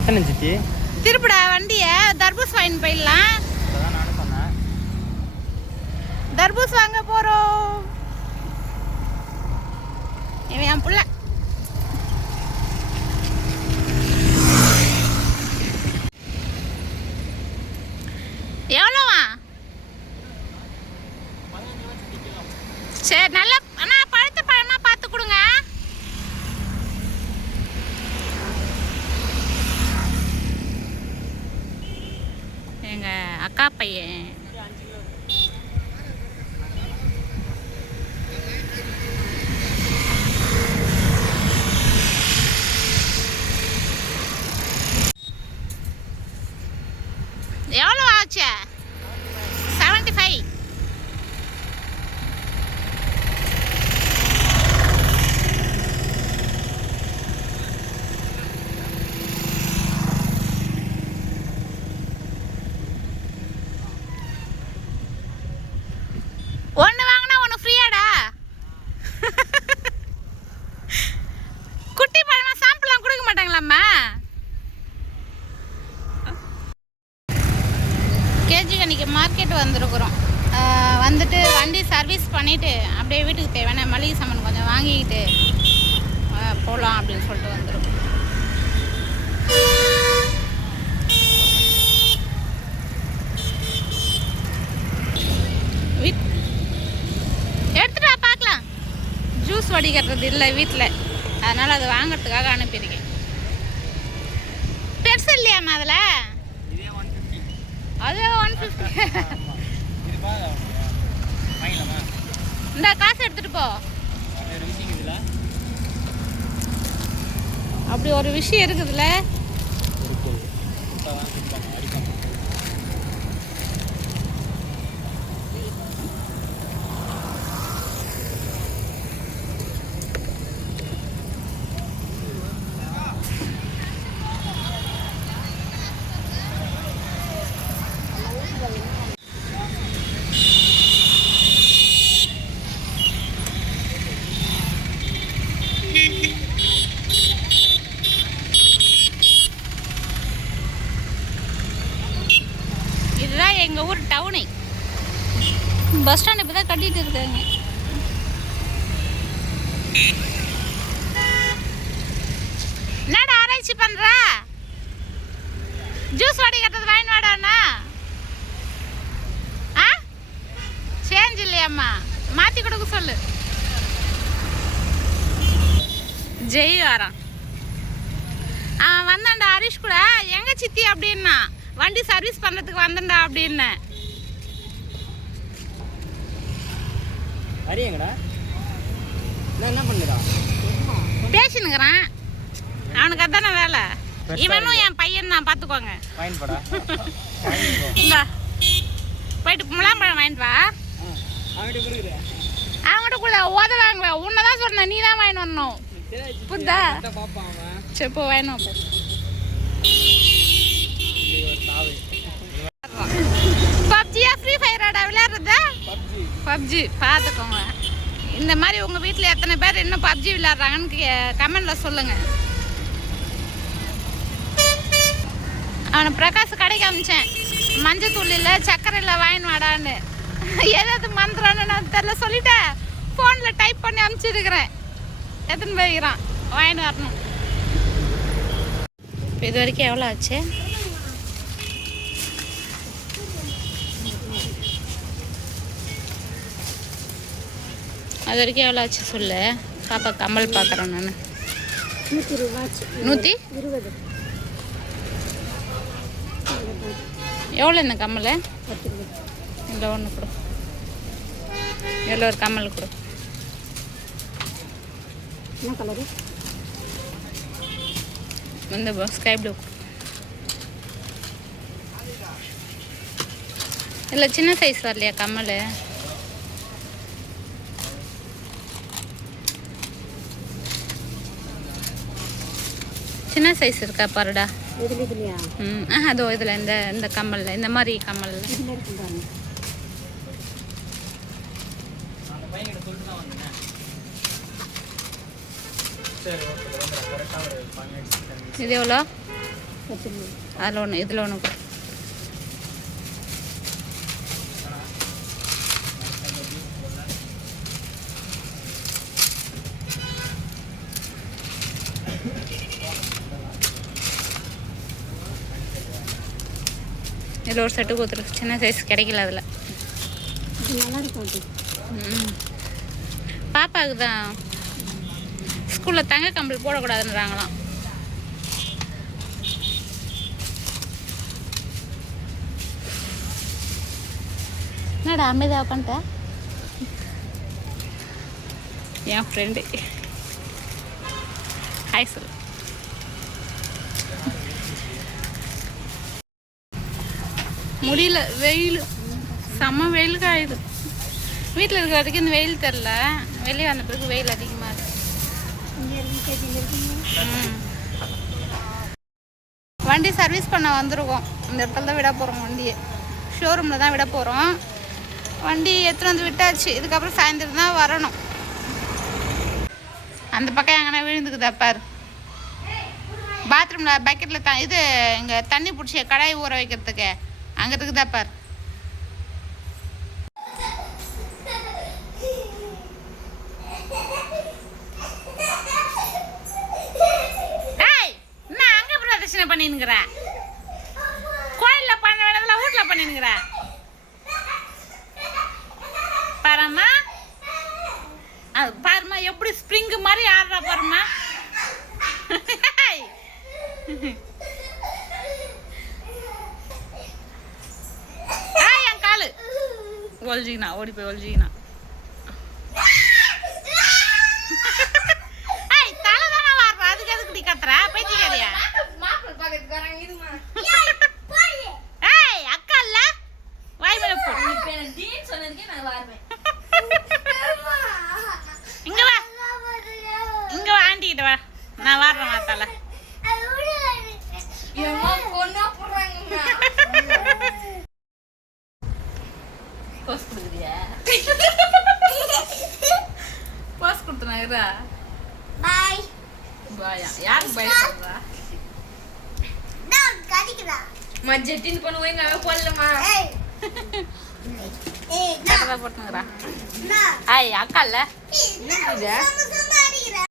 எத்தனை சித்தி திருப்பிடா வண்டிய தர்பூஸ் வாங்கிட்டு போயிடலாம். தர்பூஸ் வாங்க போறோம். இவன் என் புள்ள. எங்க அக்கா பையன் எவ்வளோ மார்க்கெட் வந்திருக்கிறோம். வந்துட்டு வண்டி சர்வீஸ் பண்ணிவிட்டு அப்படியே வீட்டுக்கு தேவையான மளிகை சாமான் கொஞ்சம் வாங்கிக்கிட்டு போகலாம் அப்படின்னு சொல்லிட்டு வந்துருக்கோம். எடுத்துட்டா பார்க்கலாம். ஜூஸ் வடிகட்டுறது இல்லை வீட்டில் அதனால் அது வாங்கிறதுக்காக அனுப்பியிருக்கேன். பெருசு இல்லையாம்மா அதில்? அது ஒன் ஃபிஃப்டி இந்த காசு எடுத்துட்டு போ. அப்படி ஒரு விஷயம் இருக்குதுல்ல இருக்கு இப்போ தான் கொடுப்பாங்க அடிக்காம இதுதான் எங்கள் ஊர் டவுனு பஸ் கட்டிட்டு இருக்காங்க. என்னடா ஆராய்ச்சி பண்ற? ஜூஸ் வாடி கட்டது வாங்கி வாடாண்ணா ஆ? சேஞ்ச் இல்லையாம்மா. மாற்றி கொடுக்க சொல்லு. ஜெய் வரான் அவன் வந்தான்டா ஹரிஷ் கூட. எங்க சித்தி அப்படின்னா? வண்டி சர்வீஸ் பண்றதுக்கு வந்தேன்டா அப்படின்னு. அரியங்கடா நான் என்ன பண்ணுறா? பேசினுங்கிறான். அவனுக்கு அதானே வேலை. இவனும். என் பையன் தான் பார்த்துக்கோங்க. வாங்கி போடா இந்தா. போயிட்டு முலாம்பழம் வாங்கிட்டு வா. அவங்ககிட்ட கூட ஓத வாங்குவ உன்னை தான் சொன்னேன் நீ தான் வாங்கிட்டு வரணும். அவன். சரி போ வாங்கிட்டு வா போ. இது ஒரு தாவு. பப்ஜியா ஃப்ரீ ஃபயராடா விளையாடுறதா? பப்ஜி பார்த்துக்கோங்க. இந்த மாதிரி உங்கள் வீட்டில் எத்தனை பேர் இன்னும் பப்ஜி விளாட்றாங்கன்னு கமெண்டில் சொல்லுங்கள் அவனை பிரகாஷ் கடைக்கு அமிச்சேன். மஞ்சத்தூள் இல்லை சக்கரையில் இல்லை வாங்கின்னு வாடான்னு. எதாவது மந்திரம்னு நான் தெரில சொல்லிட்டேன். ஃபோனில் டைப் பண்ணி அனுப்பிச்சிருக்கிறேன் எத்தனை போய்க்கிறான் வாங்கின்னு வரணும். இப்போ இது வரைக்கும் எவ்வளோ ஆச்சு? அது வரைக்கும் எவ்வளோ ஆச்சு சொல்லு? பாப்பா கமல் பார்க்குறேன் நான். நூற்றி இருபது. எவ்வளோ இந்த ரூபாய் இல்லை ஒன்று கொடு. எவ்வளோ ஒரு கமல் கொடு. என்ன கலரு? இந்த ஸ்கை ப்ளூ இல்லை சின்ன சைஸ் வரலையா கமல் சின்ன சைஸ் இருக்கா பாருடா. ம் ஆ அதோ இதில் இந்த இந்த கம்மலில் இந்த மாதிரி கம்மலில் இது எவ்வளோ? அதில் ஒன்று இதில் ஒன்று இதில் ஒரு செட்டு கொடுத்துருக்கு சின்ன சைஸ் கிடைக்கல அதில். இது நல்லா இருக்கும் அது. ம். பாப்பாவுக்கு தான். ஸ்கூலில் தங்க கம்பல் போடக்கூடாதுன்றாங்களாம். என்னடா அமைதியாக பண்ணிட்ட என் ஃப்ரெண்டு ஹாய் சொல்லு. முடியல வெயில். செம்ம வெயில் காயுது. வீட்டில் இருக்கிற வரைக்கும் இந்த வெயில் தெரில வெளியே வந்த பிறகு வெயில் அதிகமாக இருக்கு. ம். வண்டி சர்வீஸ் பண்ண வந்திருக்கோம். இந்த இடத்துல தான் விட போகிறோம் வண்டியை. ஷோரூமில் தான் விட போகிறோம் வண்டி எடுத்துகிட்டு வந்து விட்டாச்சு. இதுக்கப்புறம் சாயந்தரம் தான் வரணும். அந்த பக்கம் எங்கன்னா விழுந்துக்குதா பாரு. பாத்ரூமில் பக்கெட்டில் த இது இங்கே தண்ணி பிடிச்சி கடாய் ஊற வைக்கிறதுக்கு. அங்கே இருக்குதா பாரு. அங்க பண்ணினுங்கிற? கோயிலில் பண்ண வேண்டியதுல வீட்ல பண்ணினுங்கிற? பாரம்மா. அது பாருமா எப்படி ஸ்ப்ரிங் மாதிரி ஆடுறா பாரும்மா. ஒழிஞ்சிக்கினா ஓடி போய் ஒழிஞ்சிக்கினா ஏய் தலை தானே வாடுற அதுக்கு வாடுறேன் நீ கத்துற பைத்தியக்காரியா ஏய் அக்கா இல்ல வாய் மேல போ இங்க வா இங்க வா ஆண்டி கிட்ட வா நான் வாடுறேன் வா தலை போஸ் கொடுக்குறியா போஸ் கொடுத்தனாகிறா பாய் பாயா யாருக்கு பயப்படுறா நான் கடிக்கிறா. மஜ்ஜட்டின்னு பண்ணுவேங்க போடலமா ஏய். ஏய் கட்டதா போட்டுங்கிறா நான். ஐய் அக்கா இல்ல இது?